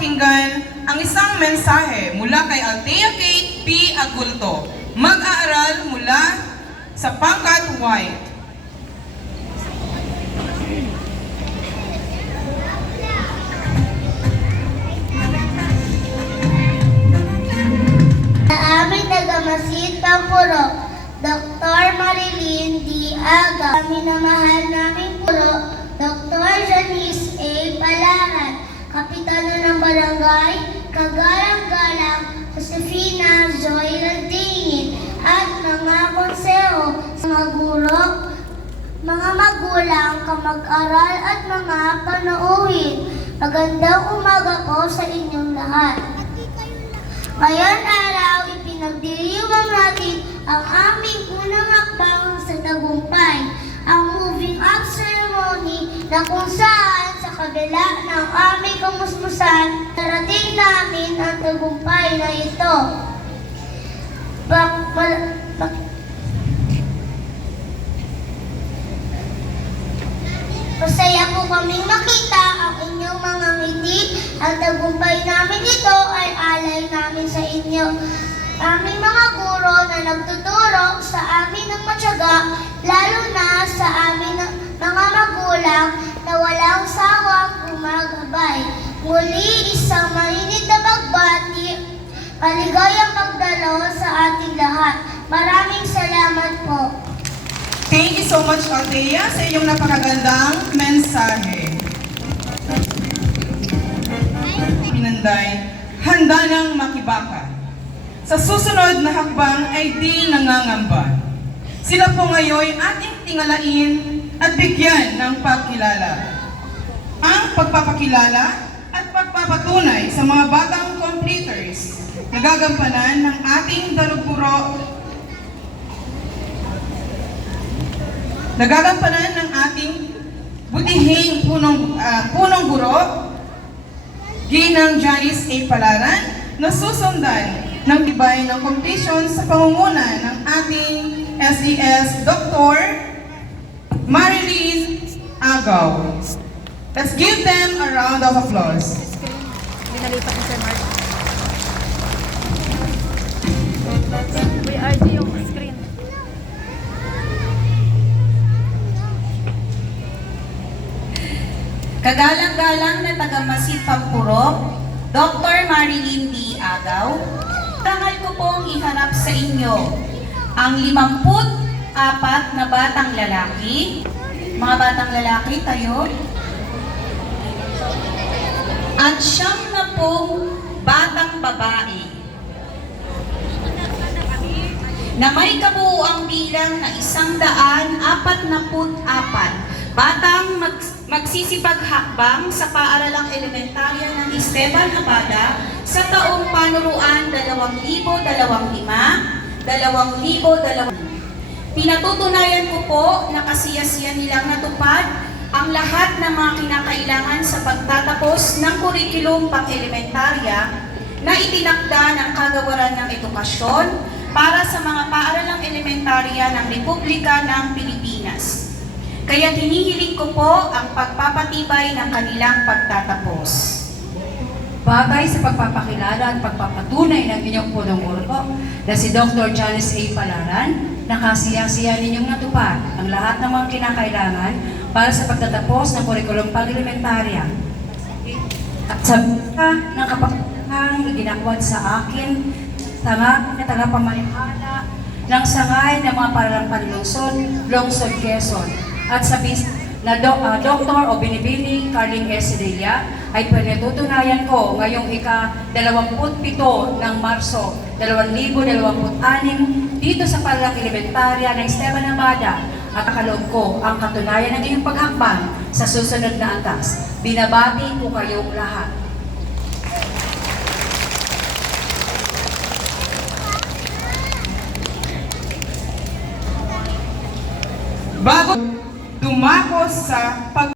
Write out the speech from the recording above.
pakinggan ang isang mensahe mula kay Althea Kate P. Agulto, mag-aaral mula sa pangkat White. Sa aming tagamasid Pampurok, Dr. Marilyn D. Aga, minamahal naming puro, Dr. Janice A. Palaran, Kapitano ng Barangay, Kagalang-Galang, Josefina Joy Radingin, at mga konseho, mga guro, mga magulang, kamag-aral at mga panauhin. Magandang umaga po sa inyong lahat. Ngayon araw, ipinagdiriwang natin ang aming unang hakbang sa tagumpay, ang moving up ceremony na kung saan sa kabila ng aming kamusmusan, narating namin ang tagumpay na ito. Masaya po kaming makita ang inyong mga ngiti. Ang tagumpay namin ito ay alay namin sa inyo. Aming mga guro na nagtuturo sa amin ng matyaga, lalo na sa amin mga magulang na walang sawang gumagabay. Muli, isang mainit na pagbati, maligayang pagdalo sa ating lahat. Maraming salamat po. Thank you so much, Althea, sa iyong napakagandang mensahe. Pinanday, handa ng makibaka. Sa susunod na hakbang ay di nangangamba. Sila po ngayon ating tingalain at bigyan ng pagkilala. Ang pagpapakilala at pagpapatunay sa mga batang completers na gagampanan ng ating daluburo nagagampanan ng ating butihing punong guro, Ginang Janice A. Palaran, na susundan ng tibay ng completion sa pangunguna ng ating SES Dr. Marilyn Agaw. Let's give them a round of applause. Binalipat ni Sir Mark. RG yung screen. Kagalang-galang na taga-Masid Pampurok, Dr. Marilyn D. Agaw, tangal ko pong iharap sa inyo ang 54 na batang lalaki. Mga batang lalaki tayo. At 90 batang babae na may kabuuang bilang na 144 batang magsisipaghakbang sa paaralang elementarya ng Esteban Abada sa taong panuruan 2025-2020. Pinatutunayan ko po na kasiyasiyan nilang natupad ang lahat ng mga kinakailangan sa pagtatapos ng kurikulum pang-elementarya na itinakda ng Kagawaran ng Edukasyon para sa mga paaralang elementarya ng Republika ng Pilipinas. Kaya hinihiling ko po ang pagpapatibay ng kanilang pagtatapos. Bagay sa pagpapakilala at pagpapatunay ng inyong punong guro na si Dr. Janice A. Palaran, nakasiyang-siya ninyong natupad ang lahat ng mga kinakailangan para sa pagtatapos ng kurikulum pang-elementarya. At sa bisa ng kapakitang iginakwad sa akin, na tagapamahala ng sangay ng mga paralang panlungsod, Lungsod Quezon, at sa bis na Dr. o Binibini Carling S. Delia ay pinatutunayan ko ngayong ika-27 ng Marso 2026 dito sa paralang elementarya ng Esteban Abada at nakaloob ko ang katunayan ng iyong paghakbang sa susunod na antas. Binabati ko kayong lahat. Bago dumako sa